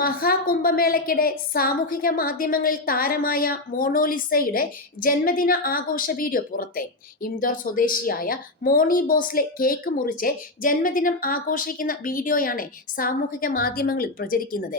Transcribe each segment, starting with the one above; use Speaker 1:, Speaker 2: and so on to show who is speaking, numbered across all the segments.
Speaker 1: മഹാകുംഭമേളയ്ക്കിടെ സാമൂഹിക മാധ്യമങ്ങളിൽ താരമായ മോണോലിസയുടെ ജന്മദിന ആഘോഷ വീഡിയോ പുറത്തെ. ഇന്ദോർ സ്വദേശിയായ മോണി ബോസ്ലെ കേക്ക് മുറിച്ച് ജന്മദിനം ആഘോഷിക്കുന്ന വീഡിയോയാണ് സാമൂഹിക മാധ്യമങ്ങളിൽ പ്രചരിക്കുന്നത്.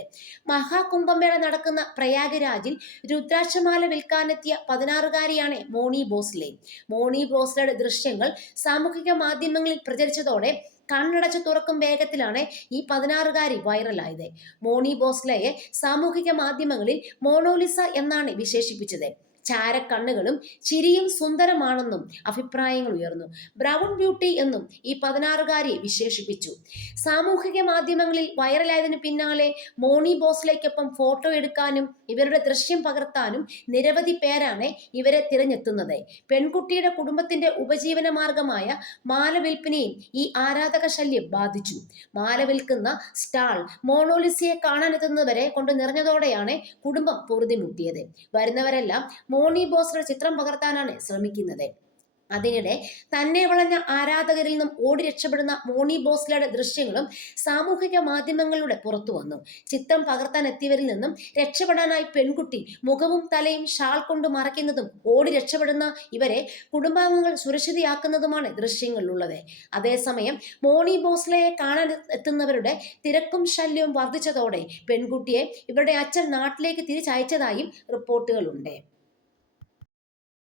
Speaker 1: മഹാകുംഭമേള നടക്കുന്ന പ്രയാഗരാജിൽ രുദ്രാക്ഷമാല വിൽക്കാനെത്തിയ പതിനാറുകാരിയാണ് മോണി ബോസ്ലെ. മോണി ബോസ്ലയുടെ ദൃശ്യങ്ങൾ സാമൂഹിക മാധ്യമങ്ങളിൽ പ്രചരിച്ചതോടെ കണ്ണടച്ച് തുറക്കും വേഗത്തിലാണ് ഈ പതിനാറുകാരി വൈറലായത്. മോണി ബോസ്ലയെ സാമൂഹിക മാധ്യമങ്ങളിൽ മോണോലിസ എന്നാണ് വിശേഷിപ്പിച്ചത്. ചാരക്കണ്ണുകളും ചിരിയും സുന്ദരമാണെന്നും അഭിപ്രായങ്ങൾ ഉയർന്നു. ബ്രൗൺ ബ്യൂട്ടി എന്നും ഈ പതിനാറുകാരെ വിശേഷിപ്പിച്ചു. സാമൂഹിക മാധ്യമങ്ങളിൽ വൈറലായതിന് പിന്നാലെ മോണി ബോസിലേക്കൊപ്പം ഫോട്ടോ എടുക്കാനും ഇവരുടെ ദൃശ്യം പകർത്താനും നിരവധി പേരാണ് ഇവരെ തിരഞ്ഞെത്തുന്നത്. പെൺകുട്ടിയുടെ കുടുംബത്തിന്റെ ഉപജീവന മാർഗമായ മാല വിൽപ്പനയും ഈ ആരാധക ശല്യം ബാധിച്ചു. മാല വിൽക്കുന്ന സ്റ്റാൾ മോണോലിസിയെ കാണാനെത്തുന്നവരെ കൊണ്ട് നിറഞ്ഞതോടെയാണ് കുടുംബം പൊറുതിമുട്ടിയത്. വരുന്നവരെല്ലാം മോണി ബോസ്റ ചിത്രം പകർത്താനാണ് ശ്രമിക്കുന്നത്. അതിനിടെ തന്നെ വളഞ്ഞ ആരാധകരിൽ നിന്നും ഓടി രക്ഷപ്പെടുന്ന മോണി ബോസ്ലയുടെ ദൃശ്യങ്ങളും സാമൂഹിക മാധ്യമങ്ങളിലൂടെ പുറത്തു വന്നു. ചിത്രം പകർത്താൻ എത്തിയവരിൽ നിന്നും രക്ഷപ്പെടാനായി പെൺകുട്ടി മുഖവും തലയും ഷാൾ കൊണ്ട് മറയ്ക്കുന്നതും ഓടി രക്ഷപ്പെടുന്ന ഇവരെ കുടുംബാംഗങ്ങൾ സുരക്ഷിതയാക്കുന്നതുമാണ് ദൃശ്യങ്ങളിലുള്ളത്. അതേസമയം മോണി ബോസ്ലയെ കാണാൻ എത്തുന്നവരുടെ തിരക്കും ശല്യവും വർദ്ധിച്ചതോടെ പെൺകുട്ടിയെ ഇവരുടെ അച്ഛൻ നാട്ടിലേക്ക് തിരിച്ചയച്ചതായും റിപ്പോർട്ടുകളുണ്ട്.